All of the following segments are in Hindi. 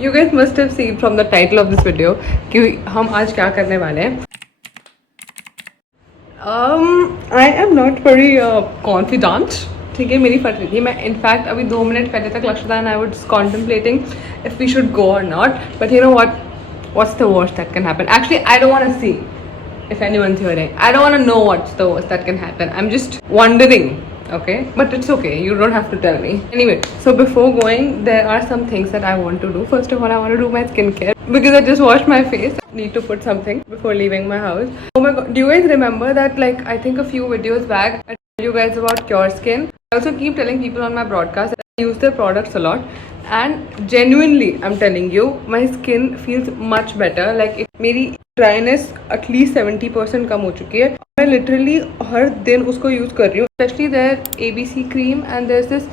You guys must have seen from the title of this video कि हम आज क्या करने वाले हैं. I am not very confident. ठीक है, मेरी फट रही थी. मैं इनफैक्ट अभी 2 मिनट पहले तक लक्ष्य था and I was contemplating if we should go or not. But you know what? What's the worst that can happen? Actually, I don't want to see if anyone's hearing. I don't want to know what's the worst that can happen. I'm just wondering. Okay, but it's okay, you don't have to tell me. Anyway, so before going, there are some things that I want to do. First of all, I want to do my skincare because I just washed my face. I need to put something before leaving my house. Oh my god, do you guys remember that, like, I think a few videos back I told you guys about Cure Skin? I also keep telling people on my broadcast that I use their products a lot, and genuinely I'm telling you, my skin feels much better. Like मेरी ड्राइनेस एटलीस्ट 70% कम हो चुकी है. मैं लिटरली हर दिन उसको यूज़ कर रही हूँ. Specially their ABC cream and their this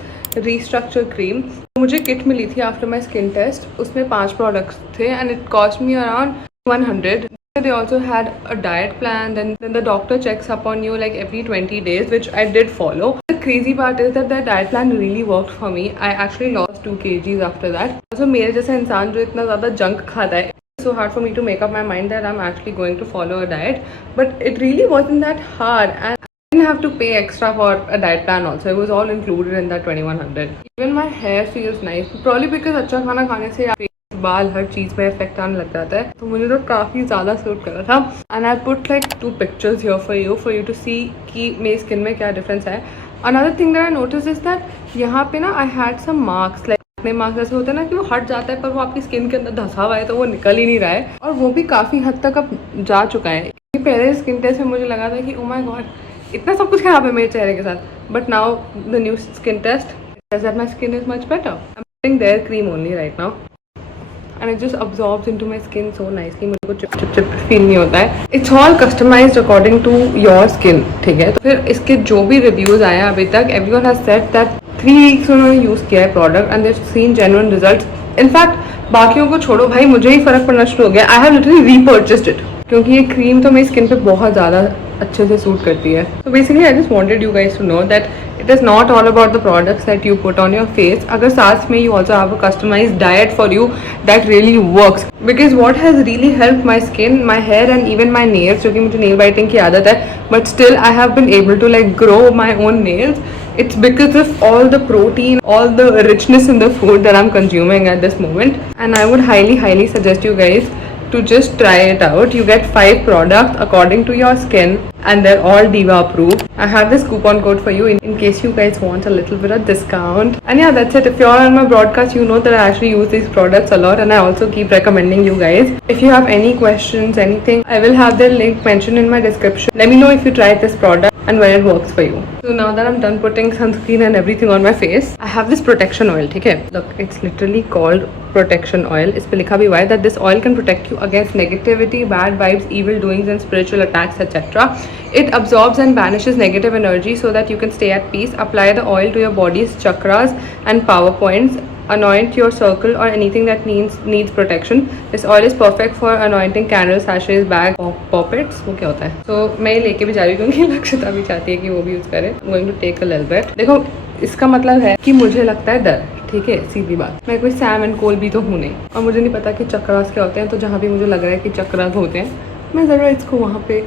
restructure cream. मुझे किट मिली थी आफ्टर माई स्किन टेस्ट. उसमें 5 प्रोडक्ट्स थे and it cost me around 100. They also had a diet plan. Then the doctor checks up on you like every 20 days, which I did follow. The crazy part is that diet plan really worked for me. I actually lost 2 kgs after that. Also, मेरे जैसा इंसान जो इतना ज़्यादा जंक खाता है, it's so hard for me to make up my mind that I'm actually going to follow a diet. But it really wasn't that hard, and I didn't have to pay extra for a diet plan also. It was all included in that 2100. Even my hair feels nice, probably because अच्छा खाना खाने से बाल हर चीज़ में इफेक्ट आने लग जाता है. तो मुझे तो काफ़ी ज़्यादा सूट कर रहा था. And I put like 2 pictures here for you to see कि मेरी स्किन में क्या डिफरेंस है. Another thing that I notice is that यहाँ पे ना I had some marks. Like अपने मार्क्स ऐसे होते हैं ना कि वो हट जाता है पर वो आपकी स्किन के अंदर धंसा हुआ है तो वो निकल ही नहीं रहा है. और वो भी काफ़ी हद तक अब जा चुका है. पहले स्किन टेस्ट में मुझे लगा था कि ओ माय गॉड इतना सब कुछ खराब है मेरे चेहरे के साथ. But now the new skin test says that my skin is much better. I'm putting their cream only right now. And it just absorbs into my skin so nicely. मुझे कुछ चिप चिप फील नहीं होता है. It's all customized according to your skin. ठीक है. तो फिर इसके जो भी रिव्यूज़ आए हैं अभी तक, everyone has said that 3 weeks उन्होंने यूज़ किया है product and they've seen genuine results. In fact बाकियों को छोड़ो भाई, मुझे ही फ़र्क पड़ना शुरू हो गया. I have literally repurchased it क्योंकि ये क्रीम तो मेरी स्किन पे बहुत ज़्यादा अच्छे से सूट करती है. तो basically I just wanted you guys to know that it is not all about the products that you put on your face. अगर साथ में you also have a customized diet for you that really works. Because what has really helped my skin, my hair and even my nails, क्योंकि मुझे nail biting की आदत है, but still I have been able to like grow my own nails. It's because of all the protein, all the richness in the food that I'm consuming at this moment. And I would highly suggest you guys to just try it out. You get 5 products according to your skin and they're all Diva approved. I have this coupon code for you in case you guys want a little bit of discount. And yeah, that's it. If you're on my broadcast, you know that I actually use these products a lot and I also keep recommending you guys. If you have any questions, anything, I will have the link mentioned in my description. Let me know if you tried this product and where it works for you. So now that I'm done putting sunscreen and everything on my face, I have this protection oil. ठीक है? Look, it's literally called protection oil. इस पे लिखा भी हुआ है that this oil can protect you against negativity, bad vibes, evil doings and spiritual attacks, etc. It absorbs and banishes negative energy so that you can stay at peace. Apply the oil to your body's chakras and power points. Anoint your circle or anything that needs protection. This oil is perfect for anointing candles, sachets, bags, poppets. वो क्या होता है? So मैं ये लेके भी जा रही हूँ क्योंकि लक्षिता भी चाहती है कि वो भी यूज़ करे. I'm going to take a little bit. देखो इसका मतलब है कि मुझे लगता है डर. ठीक है, सीधी बात. मैं कोई सैम एंड कोल भी तो हूँ नहीं और मुझे नहीं पता कि चक्रास क्या होते हैं. तो जहाँ भी मुझे लग रहा है कि चक्रास होते हैं, मैं ज़रा इसको वहाँ पे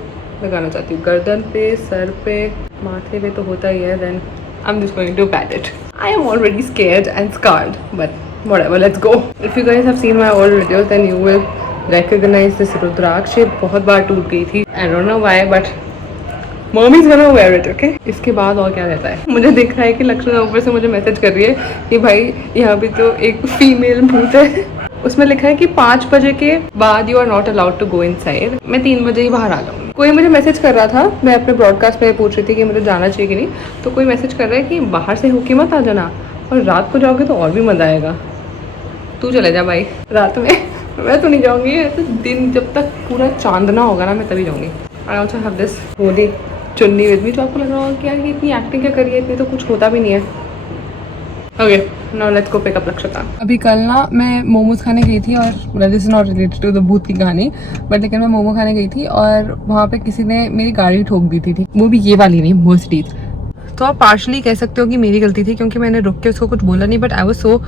लगाना चाहती हूँ. गर्दन पे, सर पे, माथे पे तो होता ही है. Then I'm just going to pat it. I am already scared and scarred, but whatever, let's go. If you guys have seen my old videos, then you will recognize this रुद्राक्ष. ये बहुत बार टूट गई थी. I don't know why, but Mommy's gonna wear it, okay? इसके बाद और क्या रहता है? मुझे दिख रहा है कि लक्ष्मण ऊपर से मुझे मैसेज कर रही है कि भाई यहाँ पे तो एक फीमेल भूत है. उसमें लिखा है कि 5 बजे के बाद you are not allowed to go inside. मैं 3 बजे ही बाहर आ जाऊँगी. कोई मुझे मैसेज कर रहा था, मैं अपने ब्रॉडकास्ट में पूछ रही थी कि मुझे जाना चाहिए कि नहीं. तो कोई मैसेज कर रहा है कि बाहर से होके मत आ जाना और रात को जाओगे तो और भी मज़ा आएगा. तू चले जा भाई रात में. मैं तो नहीं जाऊँगी. ऐसे दिन जब तक पूरा चांदना होगा ना मैं तभी जाऊँगी. I also have this Holi चुन्नी विद मी. तो आपको लग रहा होगा कि यार ये इतनी एक्टिंग क्या करी है, इतनी तो कुछ होता भी नहीं है. Okay, now let's go pick up Lakshita. अभी कल ना मैं मोमोज खाने गई थी और this is not related to the भूत की कहानी, बट लेकिन मैं मोमो खाने गई थी और वहाँ पे किसी ने मेरी गाड़ी ठोक दी थी. वो भी ये वाली नहीं, मर्सिडीज. तो आप पार्शली कह सकते हो कि मेरी गलती थी क्योंकि मैंने रुक के उसको कुछ बोला नहीं. But I was so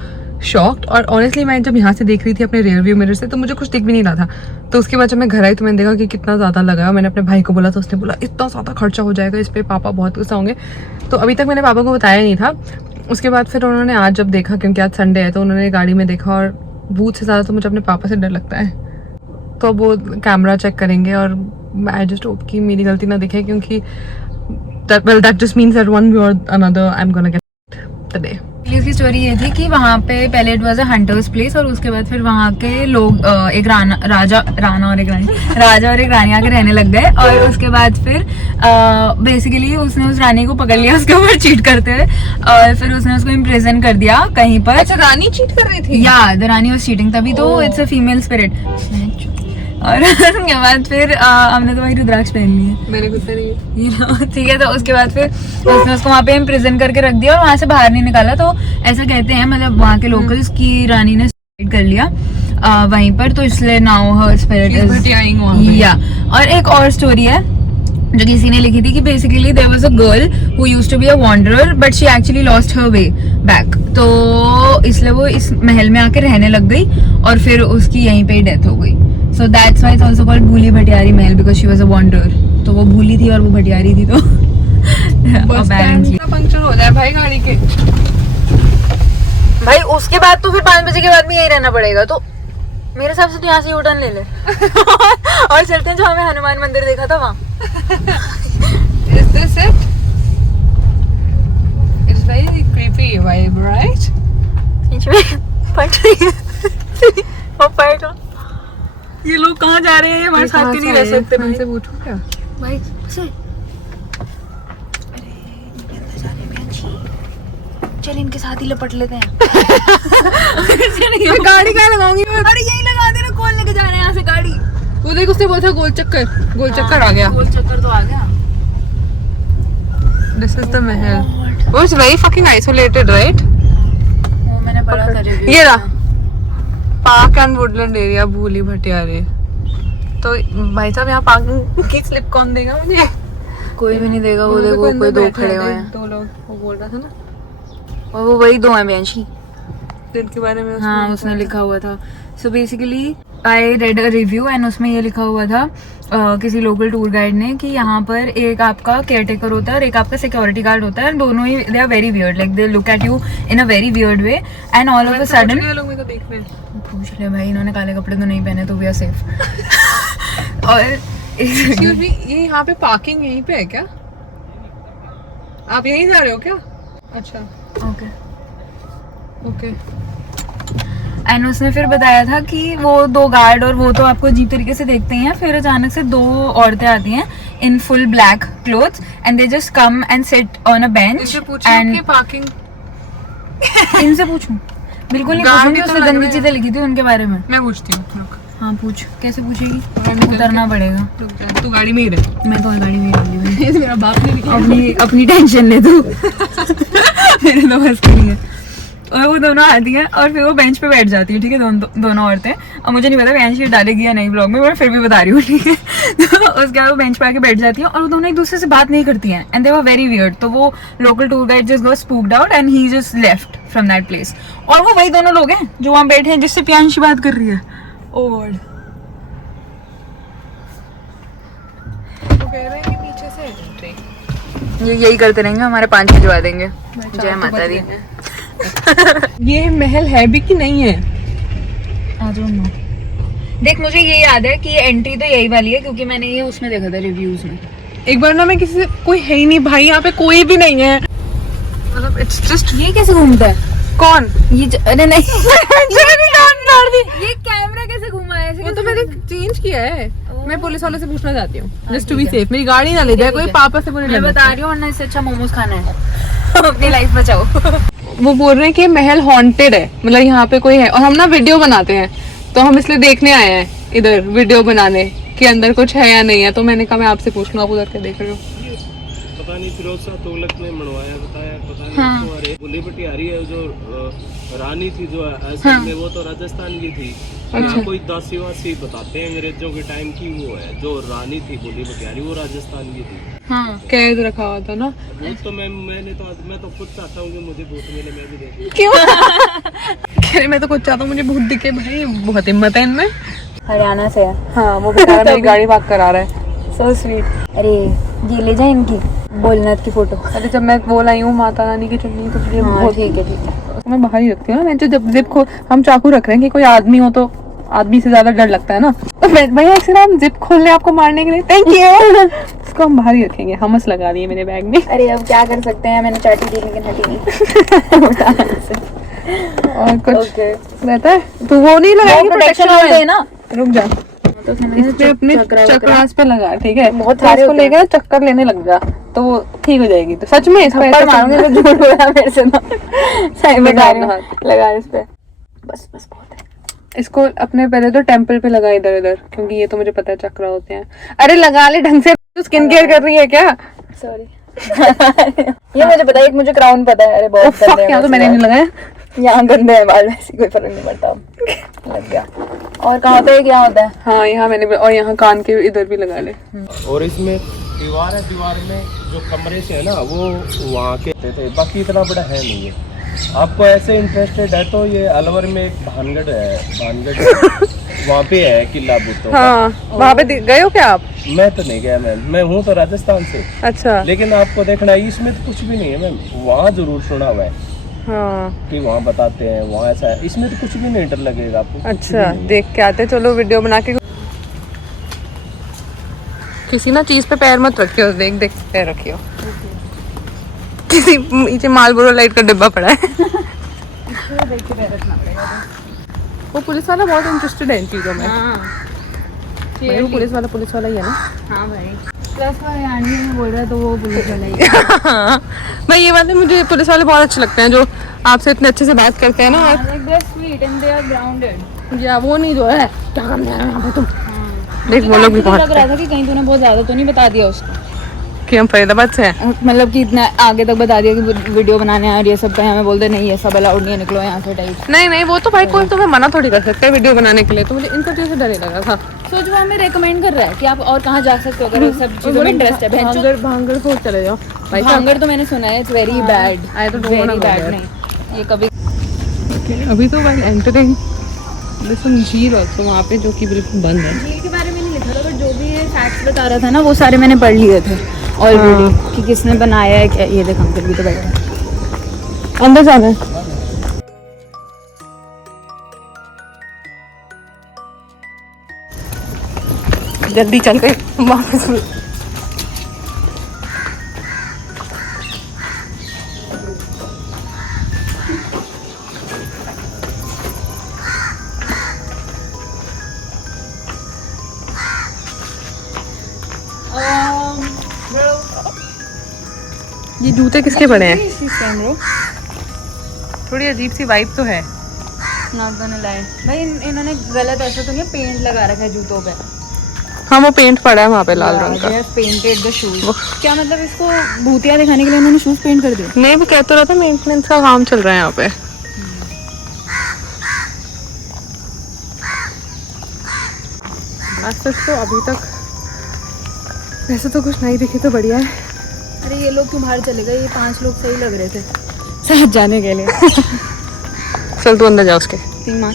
shocked. और ऑनेस्टली मैं जब यहाँ से देख रही थी अपने रियर व्यू मिरर से तो मुझे कुछ दिख भी नहीं रहा था। तो उसके बाद जब मैं घर आई तो मैंने देखा कि कितना ज़्यादा लगा। मैंने अपने भाई को बोला तो उसने बोला इतना ज़्यादा खर्चा हो जाएगा इस पर, पापा बहुत गुस्सा होंगे। तो अभी तक मैंने पापा को बताया नहीं था। उसके बाद फिर उन्होंने आज जब देखा, क्योंकि आज संडे है, तो उन्होंने गाड़ी में देखा और भूत से ज़्यादा तो मुझे अपने पापा से डर लगता है। तो अब वो कैमरा चेक करेंगे और आई जस्ट होप कि मेरी गलती ना दिखे, क्योंकि that just means that one way or another I'm gonna get the day. इसकी स्टोरी ये थी कि वहाँ पे पहले it was a hunters place और उसके बाद फिर वहाँ के लोग एक राजा और एक रानी आके रहने लग गए। और उसके बाद फिर बेसिकली उसने उस रानी को पकड़ लिया उसके ऊपर चीट करते हुए, और फिर उसने उसको इम्प्रिजन कर दिया कहीं पर। अच्छा, रानी चीट कर रही थी? या द रानी वाज चीटिंग, तभी तो इट्स अ फीमेल स्पिरिट। और उसके बाद फिर हमने तो वही रुद्राक्ष पहन ली है, मैंने कुछ नहीं। ठीक है। तो उसके बाद फिर उसने उसको वहाँ पे इम्प्रिजन करके रख दिया और वहाँ से बाहर नहीं निकाला। तो ऐसा कहते हैं, मतलब वहाँ के लोकल्स की रानी ने सुसाइड कर लिया वहीं पर, तो इसलिए नाउ हर स्पिरिट इज या। और एक और स्टोरी है जो किसी ने लिखी थी कि basically there was a girl who used to be a wanderer but she actually lost her way back, तो इसलिए वो इस महल में आके रहने लग गई और फिर उसकी यहीं पे डेथ हो गई। So that's why it's also called भूली भटियारी महल, because she was a wanderer. तो वो भूली थी और वो भटियारी थी, तो apparently पंक्चर हो जाए भाई गाड़ी के। भाई उसके बाद तो फिर 5 बजे के बाद भी यही रहना पड़ेगा। तो मेरे हिसाब से तो यहाँ से यू टर्न ले ले और चलते हैं जो हमें हनुमान मंदिर देखा था वहाँ। Is this it? It's very creepy vibe, right? पट रही है वो पाएगा। ये लोग कहाँ जा रहे हैं? हमारे साथ क्यों नहीं रह सकते? मैं से पूछूं क्या भाई से? अरे अंदर जा रहे हैं, चल इनके साथ ही लपट लेते हैं। मैं गाड़ी कहाँ लगाऊंगी? अरे यही लगा दे ना, कौन लेके जा रहे हैं यहाँ से गाड़ी? वो देख, उसने बोला था गोल चक्कर आ गया। गोल चक्कर तो आ गया। This is the Mahal. Oh, it's very fucking isolated, right? वो मैंने पढ़ा था रिव्यू। ये रहा पार्क एंड वुडलैंड एरिया भूली भटियारी। तो भाई साहब यहाँ पार्किंग की स्लिप कौन देगा मुझे? कोई भी नहीं देगा। वो देखो कोई दो खड़े हुए हैं, 2 लोग। वो बोल रहा था ना, और वो वही 2 हैं बेंची, जिनके बारे में हाँ उसने लिखा हुआ था। So basically I read a review and उसमें ये लिखा हुआ था किसी लोकल टूर गाइड ने कि यहाँ पर एक आपका केयर टेकर होता है और एक आपका सिक्योरिटी गार्ड होता है, दोनों ही they are very weird, like they look at you in a very weird way and all of a sudden. लोग मेरे को देख रहे हैं। पूछ ले भाई, इन्होंने काले कपड़े तो नहीं पहने तो वी आर सेफ। और एक्सक्यूज मी, ये यहाँ पे पार्किंग यहीं पे है क्या? आप यहीं जा रहे हो क्या? अच्छा ओके ओके। एंड उसने फिर बताया था कि वो 2 गार्ड और वो तो आपको अजीब तरीके से देखते हैं, फिर अचानक से 2 औरतें आती हैं in full black clothes and they just come and sit on a bench. And parking इनसे पूछूं? बिल्कुल नहीं पूछूंगी, उसने गंदी चीजें लिखी थी उनके बारे में। मैं पूछती हूँ। हाँ पूछ, कैसे पूछेगी? उतरना पड़ेगा। तू गाड़ी में ही रह। मैं तो गाड़ी में ही रहूंगी। मेरा बाप ने अपनी टेंशन ले तू। मेरे तो बस की नहीं है। और वो दोनों आती हैं और फिर वो बेंच पे बैठ जाती है, ठीक है, दोनों औरतें। अब मुझे नहीं पता बेंच ये डालेगी या नहीं ब्लॉग में, मैं फिर भी बता रही हूँ, ठीक है। तो उसके बाद वो बेंच पे आके बैठ जाती है और वो दोनों एक दूसरे से बात नहीं करती हैं and they were very weird. तो वो local tour guide just got spooked out and he just left from that place. और वो वही दोनों लोग हैं जो वहाँ बैठे हैं जिससे प्रियांशी बात कर रही है। ओ गॉड, कह रहे हैं कि पीछे से ये यही करते रहेंगे, हमारे 5 भिजवा देंगे। जय माता दी। ये महल है भी कि नहीं है? I don't know. देख मुझे ये याद है कि ये एंट्री तो यही वाली है क्योंकि मैंने ये उसमें देखा था रिव्यूज में। एक बार ना मैं किसी से, कोई है ही नहीं भाई यहाँ पे, कोई भी नहीं है, मतलब इट्स जस्ट। ये कैसे घूमता है? कौन? ये अरे नहीं ये कैमरा कैसे घूमा है ऐसे? वो तो मैंने चेंज किया है। मैं पुलिस वाले से पूछना चाहती हूँ जस्ट टू बी सेफ। मेरी गाड़ी ना ले जाए कोई, पापा से बोले। मैं बता रही हूँ, वरना इससे अच्छा मोमोज खाना है। अपनी लाइफ बचाओ। वो बोल रहे हैं कि महल हॉन्टेड है, मतलब यहाँ पे कोई है। और हम ना वीडियो बनाते हैं तो हम इसलिए देखने आए हैं इधर वीडियो बनाने कि अंदर कुछ है या नहीं है। तो मैंने कहा मैं आपसे पूछ लूँ, आप उधर के देख रहे हो? रानी फिरोज शाह तुगलक ने बनवाया, बताया पता नहीं हाँ। क्यों। अरे बुल्ली भटियारी है जो रानी थी जो असल में, वो तो राजस्थान की थी। यहाँ कोई दासी वासी बताते हैं अंग्रेजों के टाइम की, वो है जो रानी थी बुल्ली भटियारी, वो राजस्थान की थी। हाँ कैद रखा हुआ था ना। वो तो मैं तो खुद चाहता हूँ कि मुझे भूत मिले, मैं भी देखूं। क्यों? कह रहे मैं तो कुछ चाहता हूँ मुझे भूत दिखे। भाई बहुत हिम्मत है इनमें। हरियाणा से है। हाँ वो बेचारा मेरी गाड़ी पार्क करा रहा है। So sweet. अरे ये ले जाए इनकी भोलेनाथ की फोटो। अरे जब मैं वो लाई हूँ माता रानी की चुन्नी तो ये हाँ बहुत ठीक है। मैं बाहर ही रखती हूँ ना। मैं जो जब जिप खो हम चाकू रख रहे हैं कि कोई आदमी हो तो आदमी से ज्यादा डर लगता है ना। तो भैया ऐसे ना हम जिप खोल ले आपको मारने के लिए, थैंक यू। इसको हम बाहर ही रखेंगे। हमस लगा दिए मेरे बैग में। अरे अब क्या कर सकते हैं, मैंने चाटी दी लेकिन हटी नहीं। और कुछ ओके रहता है तो वो नहीं लगाएगी प्रोटेक्शन प्रोटेक्शन वाले ना। रुक जा। तो इस पे अपने चक्रास पे लगा, ठीक है। बहुत तो सारे इसको होते हैं। लेकर चक्कर लेने लग जा तो वो ठीक हो जाएगी। तो सच में इस पे थप्पड़ मारूंगी तो झूठ बोला मेरे से तो। सही बता रही हूँ। हाथ। लगा इस पे। बस बस बहुत है। इसको अपने पहले तो टेम्पल पे लगा इधर उधर, क्योंकि ये तो मुझे पता है चक्र होते हैं। अरे लगा ले ढंग से। तू स्किन केयर कर रही है क्या? सॉरी। ये मुझे पता है, एक मुझे क्राउन पता है। अरे बहुत fuck, गंदे हैं यहाँ तो वैसे मैंने नहीं बाल। लगाया। यहाँ गंदे हैं बाल, वैसे कोई फर्क नहीं पड़ता। लग गया। और कहाँ होता है, क्या होता है? हाँ यहाँ मैंने भी, और यहाँ कान के इधर भी लगा ले। और इसमें दीवार है, दीवार में जो कमरे से है ना वो वहाँ के थे, बाकी इतना बड़ा है नहीं है। आपको ऐसे इंटरेस्टेड है तो ये अलवर में एक भानगढ़ है वहाँ पे है किला बुतो। हाँ वहाँ पे गए हो क्या आप? मैं तो नहीं गया मैम, मैं हूँ तो राजस्थान से। अच्छा। लेकिन आपको देखना है, इसमें तो कुछ भी नहीं है मैम। वहाँ जरूर सुना हुआ है हाँ कि वहाँ बताते हैं वहाँ ऐसा है, इसमें तो कुछ भी नहीं डर लगेगा आपको। कुछ भी अच्छा नहीं है। देख के आते। चलो वीडियो बना के। किसी ना चीज पे पैर मत रखियो, देख देख पैर रखियो। किसी नीचे मालबोरो लाइट का डिब्बा पड़ा है। वो पुलिस वाला बहुत इंटरेस्टेड है इन चीजों में। भाई वो पुलिस वाला ही है ना। हाँ भाई। प्लस वो हरियाणवी में बोल रहा है तो वो पुलिस वाला ही है। भाई ये बात है, मुझे पुलिस वाले बहुत अच्छे लगते हैं जो आपसे इतने अच्छे से बात करते हैं ना। और Like they're sweet and they are grounded. या वो नहीं जो है क्या काम है यहाँ पे तुम। देख वो लोग भी मुझे बहुत लग रहा था कि कहीं तूने बहुत ज्यादा तो नहीं बता दिया उसको, कि हम फरीदाबाद से हैं। मतलब कि इतना आगे तक बता दिया कि वीडियो बनाने आ रही है सब, हमें बोलते नहीं ये सब अलाउड नहीं है, निकलो यहाँ से टाइप। नहीं नहीं वो तो भाई कोई तुम्हें मना थोड़ी कर सकता है वीडियो बनाने के लिए। तो मुझे इन सब चीज़ों से डर ही लगा था। सोच वो हमें रेकमेंड कर रहा है कि आप और कहाँ जा सकते हो अगर सब चीजों में इंटरेस्ट है। भांगड़ भांगड़ को चले जाओ भाई। भांगड़ तो मैंने सुना है it's very bad. I don't wanna very go bad there. नहीं ये कभी। अभी तो भाई एंटरिंग दिस झील ऑल्सो वहाँ पे जो कि बिल्कुल बंद है। झील के बारे में नहीं लिखा था, बट जो भी ये फैक्ट्स बता रहा था ना वो सारे मैंने पढ़ लिए थे ऑलरेडी कि किसने बनाया है क्या। ये देख अंकल भी तो बैठे हैं। अंदर जाना है। जल्दी चल गए वापस। ये जूते किसके पड़े हैं? थोड़ी अजीब सी वाइब तो है। नॉट गोना लाई भाई, इन्होंने गलत ऐसा तो नहीं पेंट लगा रखा है जूतों पे। हाँ वो पेंट पड़ा है वहाँ पे लाल रंग का। Painted the shoes. क्या मतलब इसको भूतिया दिखाने के लिए इन्होंने शूज पेंट कर दिए? नहीं वो कह तो रहा था मेंटेनेंस का काम चल रहा है यहाँ पे। आज तक तो अभी तक वैसे तो कुछ नहीं दिखे तो बढ़िया है। अरे ये लोग क्यों बाहर चले गए? ये 5 लोग सही लग रहे थे साथ जाने के लिए। चल तू अंदर जा उसके। दिमाग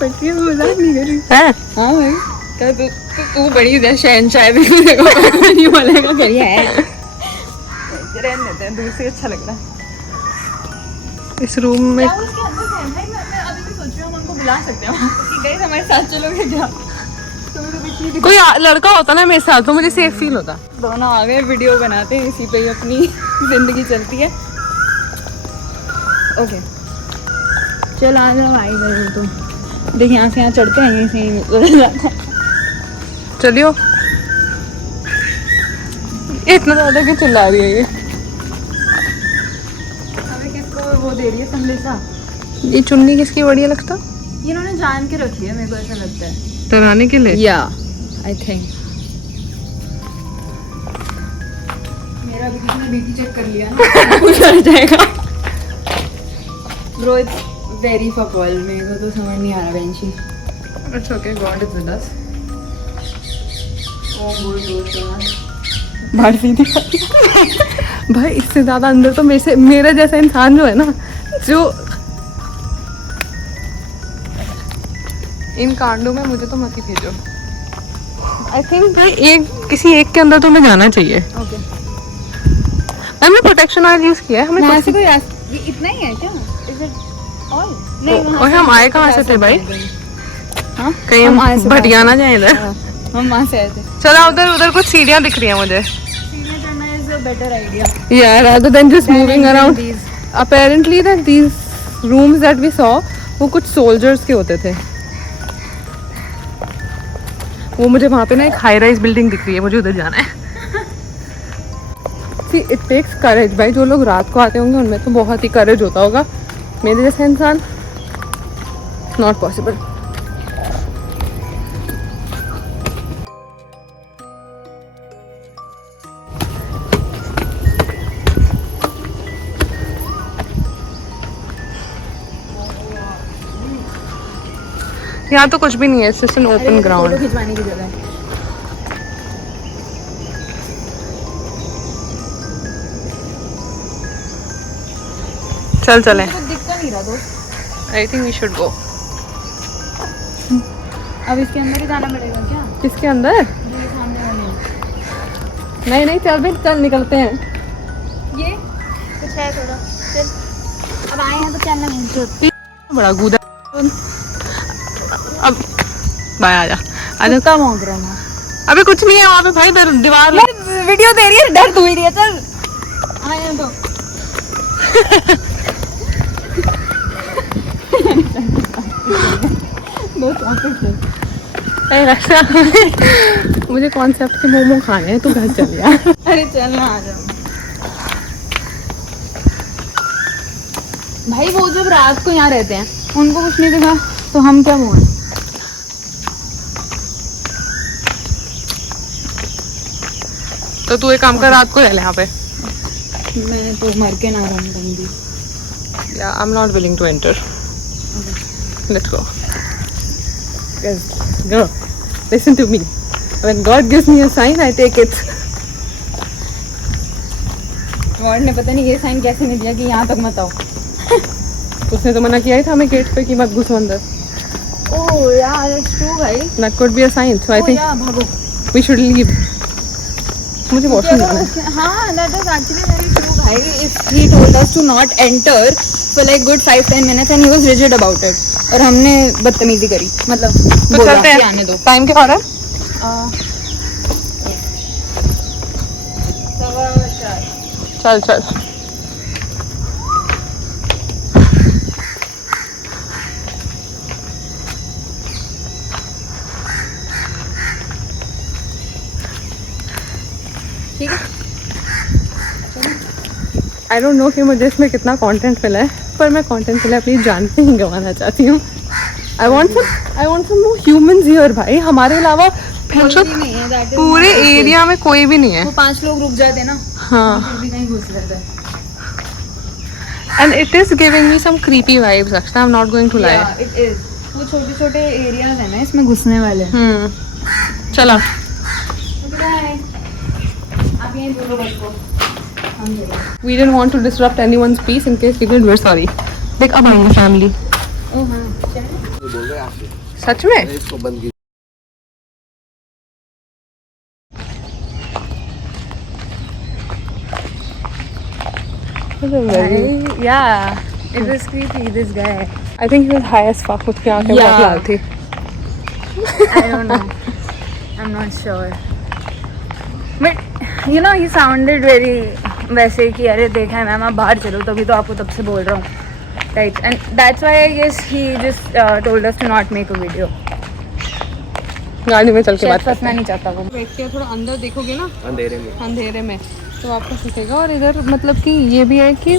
पट्टी में मजाक नहीं कर रही है। हाँ भाई क्या तू बड़ी शहनशाह नहीं बोलेगा बढ़िया है। रहने देते हैं, दूर से अच्छा लग रहा है। इस रूम में क्या उसके अंदर है? भाई मैं अभी भी सोच रही हूँ हम उनको बुला सकते हैं कि गाइस हमारे साथ चलोगे क्या? कोई लड़का होता ना मेरे साथ तो मुझे सेफ फील होता। दोनों आ गए, वीडियो बनाते हैं, इसी पे ही अपनी जिंदगी चलती है। ओके चल आ जाओ, आई गए तुम। देख यहाँ से यहाँ चढ़ते हैं, यहीं से यहीं जाता है। चलियो। इतना ज्यादा क्यों चिल्ला रही है ये? हमें किसको वो दे रही है संदेशा? ये चुन्नी किसकी बढ़िया लगता? ये इन्होंने जान के रखी है, मेरे को ऐसा लगता है। डराने के लिए? या आई थिंक मेरा अभी किसी ने बीपी चेक कर लिया ना कुछ हो जाएगा। ब्रो इट्स वेरी फकॉल, मेरे को तो समझ नहीं आ रहा बेंची। It's okay, God is with us. बाहर सीधी भाई इससे ज्यादा अंदर तो मेरे जैसा इंसान जो है ना, जो इन कांडों में मुझे तो मत ही भेजो। आई थिंक भाई किसी एक के अंदर तो हमें जाना चाहिए। ओके हमने प्रोटेक्शन ऑयल यूज किया है, हमें वहाँ कुछ से कोई ये इतना ही है क्या? Is it all? नहीं और हम आए कहाँ से थे भाई? हाँ कहीं हम आए हम से भटिया ना जाए इधर। हम वहाँ से आए थे। चला उधर उधर कुछ सीढ़ियाँ दिख रही हैं मुझे। सीढ़ियाँ चढ़ना is a better idea Yeah, rather than just moving around. Apparently that these rooms that we saw वो कुछ soldiers के होते थे। वो मुझे वहाँ पे ना एक हाई राइज बिल्डिंग दिख रही है, मुझे उधर जाना है। See, it takes courage भाई, जो लोग रात को आते होंगे उनमें तो बहुत ही courage होता होगा। मेरे जैसा इंसान not possible. यहाँ तो कुछ भी नहीं है, it's just an open ground. Photo खिंचवाने की जगह है। चल चलें। कुछ दिखता नहीं रहा दोस्त। I think we should go. अब इसके अंदर ही जाना पड़ेगा क्या? किसके अंदर? जो ये सामने वाले हैं। नहीं नहीं, चल भी चल निकलते हैं। ये कुछ है थोड़ा। चल अब आए हैं तो चलना नहीं। बड़ा गूदा। अब बाय आजा आजा। कम हो रहा है। अबे कुछ नहीं है वहाँ पे भाई, दीवार वीडियो दे रही है, डर तू ही रही है। चल आए हैं तो मुझे कॉन्सेप्ट के मोमो खाने हैं, तू घर चल यार। अरे चलना आ जाओ भाई। वो जब रात को यहाँ रहते हैं उनको कुछ नहीं दिखा तो हम क्या हुए? तो तू एक काम कर, रात को रह ले यहाँ पे। मैं तो मर के ना रहूँ कहीं भी। Yeah, I'm not willing to enter. Let's go. Yes, go. Listen to me. When God gives me a sign, I take it. God ने पता नहीं ये साइन कैसे नहीं दिया कि यहाँ तक मत आओ। उसने तो मना किया ही था हमें गेट पे कि मत घुसो अंदर। ओह यार, दैट्स ट्रू भाई। That could be a sign. So I think भागो। we should leave. मुझे वॉशरूम जाना है। हाँ, that is actually very true भाई। If he told us to not enter for like good 5-10 minutes and he was rigid about it, और हमने बदतमीजी करी, मतलब तो बोला चलते कि हैं। आने दो। टाइम क्या हो रहा है? 4:15। चल चल। ठीक है। आई डोंट नो कि मुझे इसमें कितना कंटेंट मिला है, पर मैं कंटेंट के लिए अपनी जान नहीं गंवाना चाहती हूँ। I want some more humans here भाई, हमारे अलावा पूरे एरिया में कोई भी नहीं है। वो 5 लोग रुक जाते ना, हाँ, फिर भी कहीं घुस रहे थे। And it is giving me some creepy vibes. Actually I am not going to lie. Yeah, it is. वो छोटे-छोटे एरियाज है ना इसमें घुसने वाले। चला। आप यहीं बोलो बस को। हम जाएंगे। We didn't want to disrupt anyone's peace. In case we did, we're sorry. देख अब आएंगे फैमिली। ओह हाँ, चलो। बोल रहे आपसे सच में? इसको बंद कीजिए। Yeah. It was creepy, this guy. I think he was high as fuck. उसकी आंखें बहुत लाल थी। I don't know. I'm not sure. But you know, he sounded very वैसे कि अरे देखा है मैम आप बाहर चलो, तभी तो आपको तब से बोल रहा हूँ, right? And that's why I guess he just told us to not make a video. गाड़ी में चल के बात फंसना नहीं चाहता वो। बैठ के थोड़ा अंदर देखोगे ना अंधेरे में तो आपको दिखेगा। और इधर मतलब कि ये भी है कि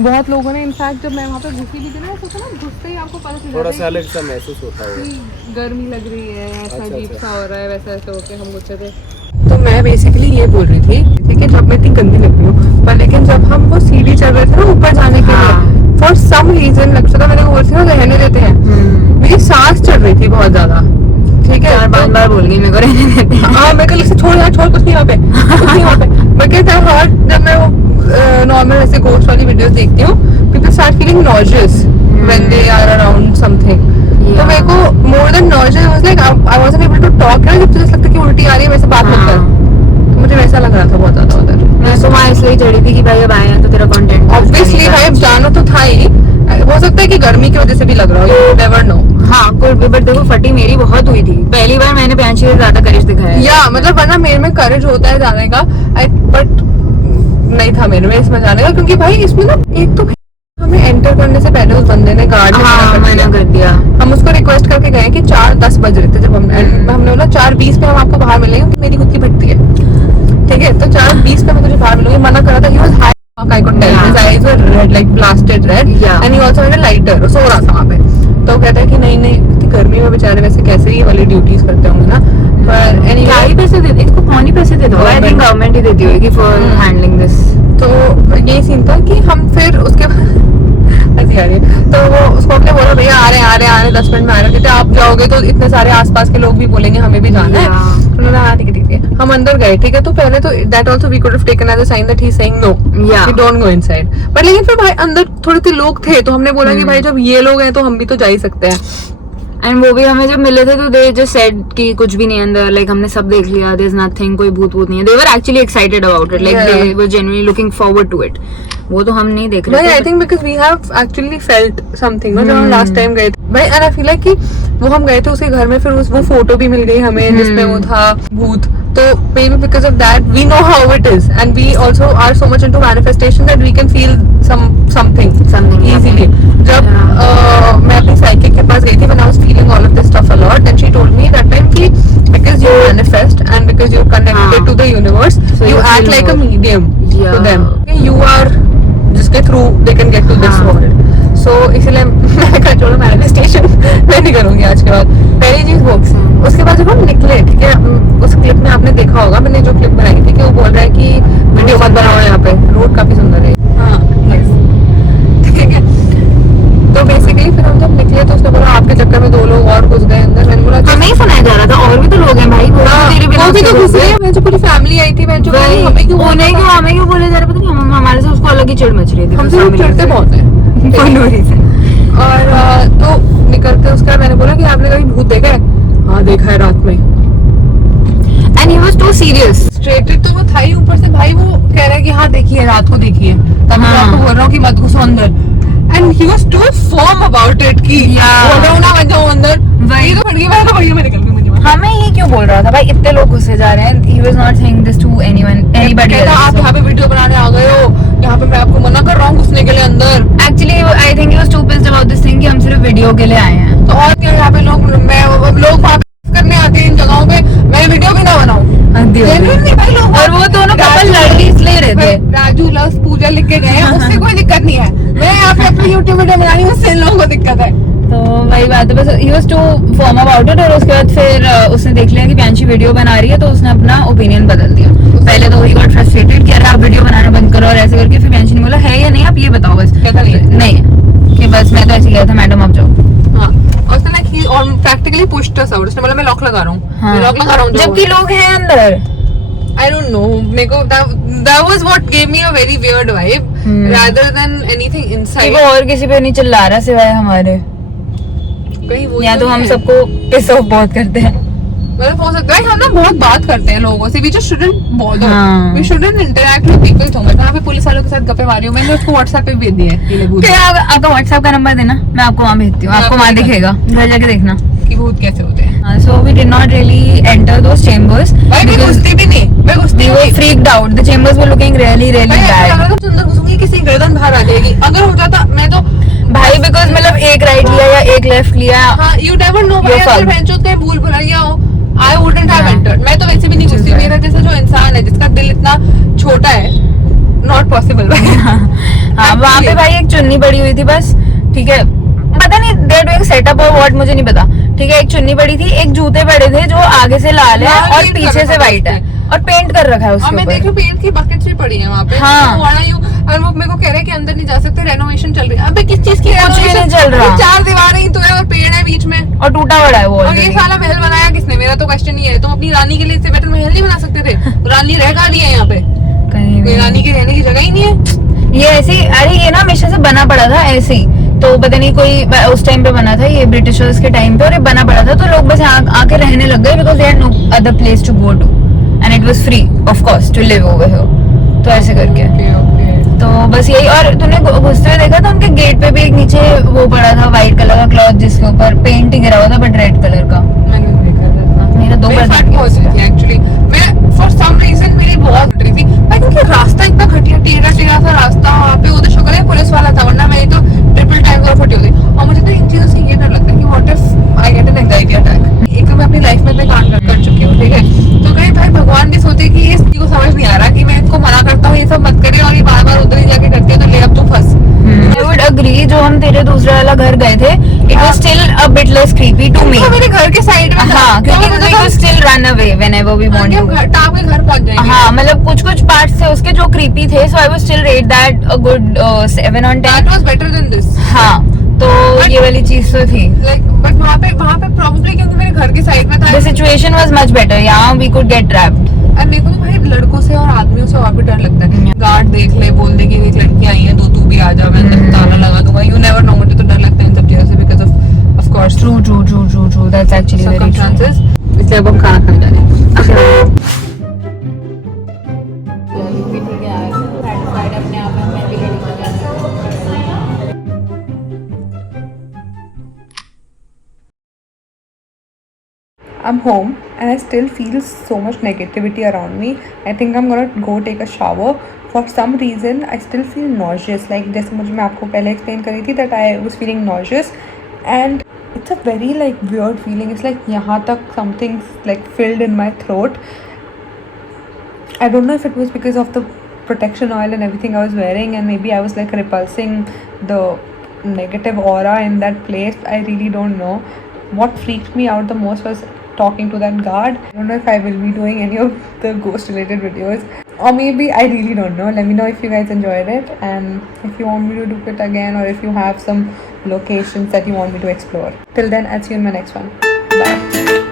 बहुत लोगों ने इनफैक्ट जब मैं वहाँ पे घुसी भी थी ना, सोचा ना घुसते ही आपको पता चल थोड़ा जाता सा है अलग सा महसूस होता है। कि गर्मी लग रही है, ऐसा अच्छा, अजीब अच्छा। सा हो रहा है, वैसा ऐसे होके हम गुस्से थे। तो मैं बेसिकली ये बोल रही थी कि जब मैं इतनी गंदी लग रही हूँ, पर लेकिन जब हम वो सीढ़ी चढ़ रहे थे ना ऊपर जाने के लिए, फॉर सम रीजन लक्षिता मेरे को बोलती है रहने देते हैं, मेरी सांस चढ़ रही थी बहुत ज्यादा, ठीक है, बार बोल गई मेरे को रहने देते हैं। हाँ मेरे को लगा छोड़ यार, छोड़, कुछ नहीं यहाँ पे, कुछ नहीं यहाँ पे। मैं कहता हूँ जब मैं वो नॉर्मल ऐसे गोस्ट वाली वीडियोस देखती हूँ, people start feeling nauseous when they are around something. तो मेरे को more than nauseous was like I wasn't able to talk, जब तुझे लगता है कि उल्टी आ रही है वैसे बात मत कर, तो मुझे वैसा लग रहा था बहुत ज्यादा उधर। मैं तो वहाँ इसलिए चढ़ी थी कि भाई अब आए हैं तो तेरा कंटेंट ऑब्वियसली भाई अब जाना तो था ही, हो सकता है कि गर्मी की वजह से भी लग रहा हो, यू नेवर नो। हाँ कुछ भी, बट देखो फटी मेरी बहुत हुई थी, पहली बार मैंने प्रियांशी से ज्यादा करेज दिखाया है। या मतलब वरना मेरे में करेज होता है जाने का, बट नहीं था मेरे में इसमें जाने का, क्योंकि भाई इसमें ना एक तो हमें एंटर करने से पहले उस बंदे ने गार्ड मना कर दिया। हम उसको रिक्वेस्ट करके गए कि 4:10 बज रहे थे जब हमने बोला 4:20 पे हम आपको बाहर मिलेंगे, क्योंकि मेरी खुद की भट्टी है, ठीक है, तो 4:20 पे मैं तुझे बाहर मिलूंगी, मना करा था। He was high, I could tell his eyes were red, like blasted red, and he also had a lighter, सो रहा था वहाँ पे। तो कहता है कि नहीं इतनी गर्मी में बेचारे वैसे कैसे ये वाली ड्यूटीज करते होंगे ना, पर anyway, क्या ही पैसे देते, इसको कौन ही पैसे दे दो, आई थिंक गवर्नमेंट ही देती होगी फॉर हैंडलिंग दिस। तो यही सीन था कि हम फिर उसके ऐसी आ रही है, तो वो उसको अपने बोला भैया आ रहे 10 मिनट में आ रहे थे, आप जाओगे तो इतने सारे आसपास के लोग भी बोलेंगे हमें भी जाना है। उन्होंने हाँ ठीक है, हम अंदर गए, ठीक है, तो पहले तो that also we could have taken as a sign that he is saying no, we don't go inside, but लेकिन फिर भाई अंदर थोड़े से लोग थे, तो हमने बोला कि भाई जब ये लोग हैं तो हम भी तो जा ही सकते हैं। एंड वो भी हमें जब मिले थे तो दे जस्ट सेड कि कुछ भी नहीं अंदर, लाइक हमने सब देख लिया, देयर इज नथिंग, कोई भूत नहीं है। They were actually excited about it, like they were genuinely looking forward to it. वो तो हम नहीं देख रहे थे, I think because we have actually felt something जब हम लास्ट टाइम गए थे भाई, एंड आई फील लाइक कि वो हम गए थे उसके घर में, फिर वो फोटो भी मिल गई हमें जिसमें वो था भूत, तो maybe because of that we know how it is, and we also are so much into manifestation that we can feel something easily. जब मैं अपनी psychic के पास गई थी, when I was feeling all of this stuff a lot, then she told me that time कि because you manifest and because you're connected to the universe, so you act like a medium to them. You are जिसके through they can get to this world. So इसलिए मैंने कहा छोड़ो मैनिफेस्टेशन मैं नहीं करूँगी आज के बाद। पहली चीज वो, उसके बाद जब हम निकले, ठीक है, उस क्लिप में आपने देखा होगा मैंने जो क्लिप बनाई थी कि वो बोल रहा है कि वीडियो मत बनाओ यहाँ पे, रोड काफी सुंदर है। हाँ ठीक है, तो बेसिकली फिर हम जब निकले तो उसने बोला आपके चक्कर में 2 लोग और घुस गए अंदर। मैंने बोला हमें ही सुनाया जा रहा था और भी तो लोग हैं भाई, वो भी तो घुस गए, मैं जो पूरी फैमिली आई थी, मैं जो हमें क्यों बोले जा रहा, पता नहीं हमारे से उसको अलग ही चिढ़ मच रही थी, हमसे लोग चिढ़ते बहुत है और तो निकलते उसका मैंने बोला कि आपने कभी भूत देखा है? हाँ देखा है रात में, and he was too serious. Started तो वो था ही, ऊपर से भाई वो कह रहा है कि हाँ देखिए रात को देखिए, तब मैं आपको बोल रहा हूँ कि मत घुसो अंदर, and he was too firm about it कि बोल रहा हूँ ना मत जाओ अंदर, वही तो फट गई, मैं निकल गई। हमें ही क्यों बोल रहा था भाई, इतने लोग घुसे जा रहे हैं, he was not saying this to anyone, anybody else. आप यहाँ पे वीडियो बनाने आ गए हो, यहाँ पे मैं आपको मना कर रहा हूँ घुसने के लिए अंदर। Actually, I think he was too pissed about this thing कि हम सिर्फ वीडियो के लिए आए हैं। तो और क्या यहाँ पे लोग वहाँ पे करने आते हैं इन जगहों पे, मैं वीडियो भी ना बनाऊँ। और वो दोनों कपल लड़के इसलिए रहे थे, राजू लव्स पूजा लिख के गए, उससे कोई दिक्कत नहीं है, मैं यहाँ पे अपनी यूट्यूब वीडियो बना रही हूँ, उससे इन लोगों को दिक्कत है। तो वही बात है, बस he was too firm about it। और उसके बाद फिर उसने देख लिया कि प्रियांशी वीडियो बना रही है, तो उसने अपना ओपिनियन बदल दिया। पहले तो ही गॉट फ्रस्ट्रेटेड कि अरे आप वीडियो बनाना बंद करो और ऐसे करके, फिर प्रियांशी ने बोला है या नहीं आप ये बताओ बस, नहीं कि बस मैं तो ऐसे गया था मैडम आप जाओ। हाँ, और उसने लाइक ही और प्रैक्टिकली पुश्ड अस आउट, उसने बोला मैं लॉक लगा रहा हूँ, मैं लॉक लगा रहा हूँ, जबकि लोग हैं अंदर। I don't know, मेरे को that was what gave me a very weird vibe rather than anything inside। वो और किसी पे नहीं चिल्ला रहा सिवाय हमारे, कहीं वो या तो हम सबको पिस ऑफ बहुत करते हैं, मतलब हो सकता है हम ना बहुत बात करते हैं लोगों से, we just shouldn't bother, हाँ। we shouldn't interact with people so much। यहाँ पे पुलिस वालों के साथ गप्पे मारी हूँ मैंने, उसको व्हाट्सएप पे भेज दिया है, आपका व्हाट्सएप का नंबर देना, मैं आपको वहाँ भेजती हूँ, आपको वहाँ दिखेगा, घर जाके देखना कि भूत कैसे होते हैं। So we did not really enter those chambers भाई मैं घुसती भी नहीं, मैं घुसती we were freaked out, the chambers were looking really bad। अंदर घुसूंगी किसी गर्दन बाहर आ जाएगी, अगर हो जाता मैं तो भाई बिकॉज मतलब एक राइट लिया या एक लेफ्ट लिया, हाँ you never know भाई, अगर बेंचों कहीं भूल भुलैया हो, I wouldn't have entered। मैं तो वैसे भी नहीं घुसती, मेरा जैसा जो इंसान है जिसका दिल इतना छोटा है, not possible। हाँ वहाँ पे भाई एक चुन्नी पड़ी हुई थी बस, ठीक है, पता नहीं देयर डूइंग सेटअप और व्हाट मुझे नहीं पता, ठीक है, एक चुन्नी पड़ी थी, एक जूते पड़े थे जो आगे से लाल है और पीछे से व्हाइट है, और पेंट कर रखा है और उसके मैं देख रही ऊपर। हूँ पेंट की बकेट्स भी पड़ी हैं वहाँ पे। हाँ। तो why are you- और वो मेरे को कह रहे हैं कि अंदर नहीं जा सकते, रेनोवेशन चल रही है। अबे किस चीज की कुछ भी renovation? नहीं चल रहा। 4 दीवारें ही तो है और पेड़ है बीच में। और टूटा पड़ा है वो और ये already। साला महल बनाया किसने? मेरा तो क्वेश्चन ही है, तुम अपनी रानी के लिए इससे बेटर महल नहीं बना सकते थे? रानी रह कहाँ रही है यहाँ पे? कहीं कोई भी रानी की रहने की जगह ही नहीं है। ये ऐसे ही, अरे ये ना हमेशा से बना पड़ा था ऐसे ही, तो पता नहीं कोई उस टाइम पे बना था ये ब्रिटिशर्स के टाइम पे, और ये बना पड़ा था तो लोग बस आके रहने लग गए because they had no other place to go to and it was free of cost to live over here. तो ऐसे करके तो बस यही। और तूने घुसते हुए देखा था उनके गेट पे भी एक नीचे वो पड़ा था व्हाइट कलर का क्लॉथ जिसके ऊपर पेंट गिरा हुआ था बट रेड कलर का। मैंने देखा था। मेरा दो मेरी बार फट बहुत देखा। थी एक्चुअली। मैं फॉर सम रीजन मेरी बहुत फट रही थी भाई, क्योंकि रास्ता इतना घटिया टेढ़ा टेढ़ा सा रास्ता वहाँ पे। उधर शुक्र है पुलिस वाला था, वरना मेरी तो ट्रिपल टैग और फटी होती। और मुझे तो इन चीजों से ये डर लगता है कि what if I get an anxiety attack. एक तो मैं अपनी लाइफ में इतने कांड कर चुकी हूँ, ठीक है, तो कहीं भाई भगवान भी सोचे कि इस चीज को समझ नहीं आ रहा कि मैं इसको मना करता हूँ ये सब मत करे, और ये बार बार उधर ही जाके करती है, तो ले अब तू फंस। I would agree, जो हम तेरे दूसरे वाला घर गए थे it was still a bit less creepy to me। तो मेरे घर के साइड में था। हाँ, क्योंकि तो we could still run away whenever we want हम to। टाप के घर पहुंच जाएंगे। हाँ, मतलब कुछ कुछ पार्ट्स थे उसके जो creepy थे, so I would still rate that a good 7 on 10। That was better than this। हाँ, तो ये वाली चीज तो थी। Like, but वहाँ पे probably क्योंकि मेरे घर के साइड में था। The situation was much better, यहाँ we could get trapped। और मेरे को तो भाई लड़कों से और आदमियों से और भी डर लगता है। गार्ड देख ले, बोल दे कि एक लड़की आई है तो तू भी आ जा, मैं अंदर ताला लगा दूंगा। यू नेवर नो, मुझे तो डर लगता है इन सब चीजों से because of course True, that's actually very true। circumstances। इसलिए अब हम खाना खाने जा रहे हैं। I'm home and I still feel so much negativity around me. I think I'm gonna go take a shower. For some reason, I still feel nauseous. Like जैसे मुझे मैं आपको पहले explain करी थी that I was feeling nauseous, and it's a very like weird feeling. It's like यहाँ तक something's like filled in my throat. I don't know if it was because of the protection oil and everything I was wearing, and maybe I was like repulsing the negative aura in that place. I really don't know. What freaked me out the most was talking to that guard. I don't know if I will be doing any of the ghost related videos, or maybe I really don't know. Let me know if you guys enjoyed it, and if you want me to do it again, or if you have some locations that you want me to explore. Till then, I'll see you in my next one. Bye.